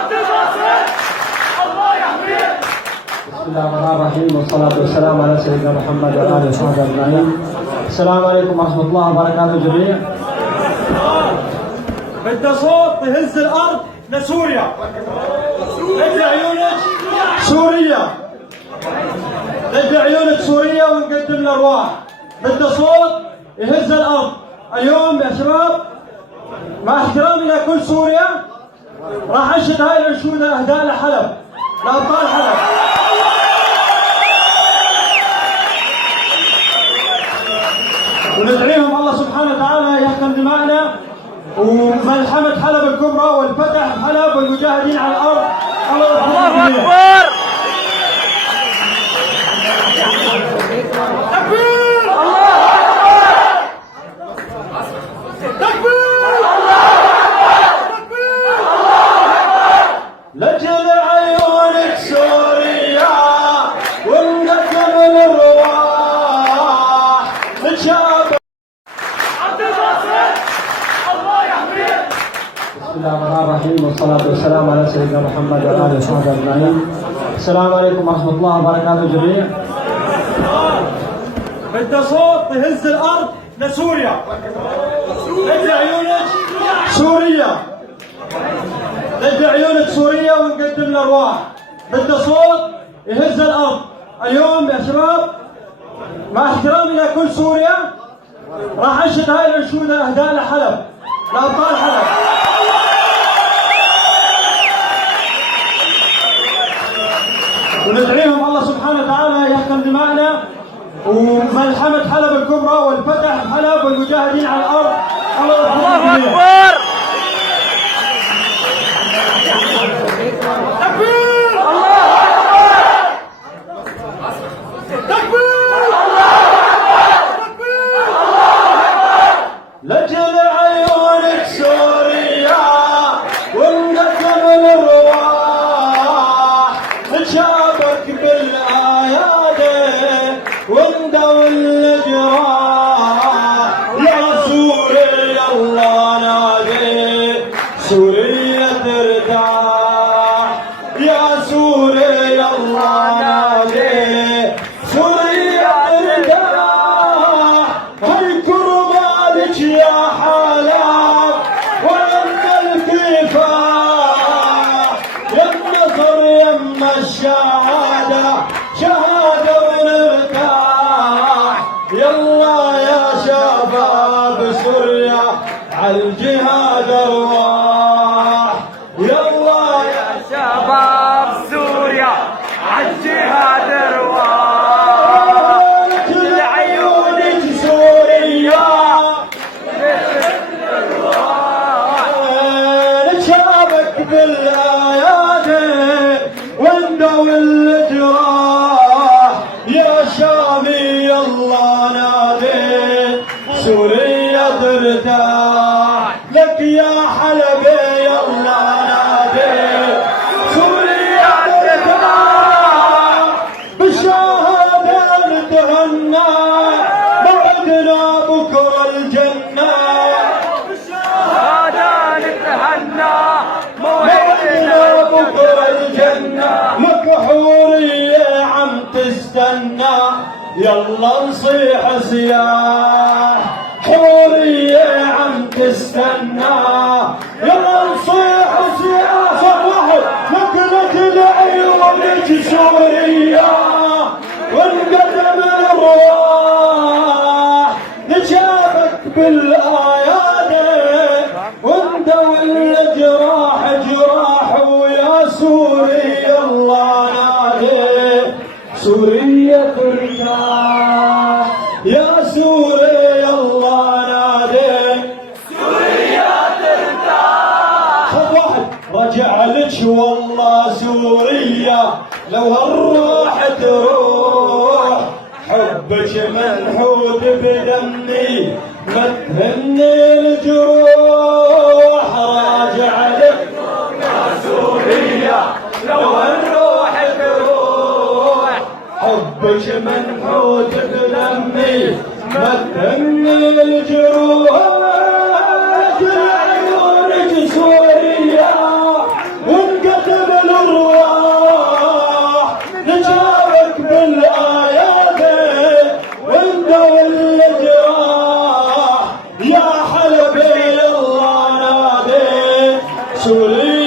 بسم الله الرحمن الرحيم والصلاة والسلام على سيدنا محمد وعلى آله وصحبه أجمعين. السلام عليكم ورحمة الله وبركاته جميعا. بدنا صوت يهز الأرض لسوريا. نجي عيونك سوريا. نجي عيونك سوريا ونقدم الأرواح. بدنا صوت يهز الأرض. اليوم يا شباب مع احترامي لكل سوريا راح أنشد هاي الأنشودة أهداء لحلب لأبطال حلب. وندعيهم الله سبحانه وتعالى يحكم دماءنا وملحمة حلب الكبرى والفتح حلب والمجاهدين على الأرض. الله أكبر. تكبير. الله أكبر. تكبير. الله أكبر. لجل عيونك سوريا ونقدم الأرواح للشعب. بسم الله الرحمن الرحيم والصلاة والسلام على سيدنا محمد وعلى آله وصحبه أجمعين. السلام عليكم ورحمة الله وبركاته جميعا. بدنا صوت يهز الأرض لسوريا. نجي عيونك سوريا. نجي عيونك سوريا ونقدم الأرواح. بدنا صوت يهز الأرض. اليوم يا شباب مع احترامي لكل سوريا راح أنشد هاي الأنشودة أهداء لحلب لأبطال حلب. وندعيهم الله سبحانه وتعالى يحكم دماءنا وملحمة حلب الكبرى والفتح حلب والمجاهدين على الأرض. الله أكبر. تكبير. الله أكبر. تكبير. الله أكبر. لجل عيونك سوريا ونقدم الأرواح نشابك بالأيادي ونداوي الجراح. يا سوريا الله نادي سوريا ترتاح. يا سوريا الله نادي سوريا ترتاح. هاي كربالك يا حلب وين الكفاح. يا النصر يما الشهادة شهادة ونرتاح. يلا يا شباب سوريا عالجهاد ارواح. يلا يا شباب سوريا عالجهاد ارواح. كل عيونك سوريا نشابك بالايادي ونداوي الجراح. يا شامي الله نادي سوريا ترتاح. لك يا حلبي يلا نادي سوريا ترتاح. بالشهادة نتهنى بعدنا بكرة الجنة. هذا نتهنى بعدنا بكرة الجنة. لك حورية عم تستنى يلا نصيح صياح. حورية عم تستنى يلا نصيح صياح. صبحوا لك لعيونك سوريا ونقدم الأرواح. نشابك بالأيادي ونداوي الجراح جراح. ويا سوريا الله نادي سوريا ترتاح. يا سوريا الله نادي سوريا ترتاح. خذ واحد رجع لك والله سوريا لو الروح تروح. حبك منحوت بدمي ما تهني الجروح. راجع لك يا سوريا لو الروح تروح. حبك منحوت بدمي ما تهني الجروح. عيونك سوريا ونقدم سوريا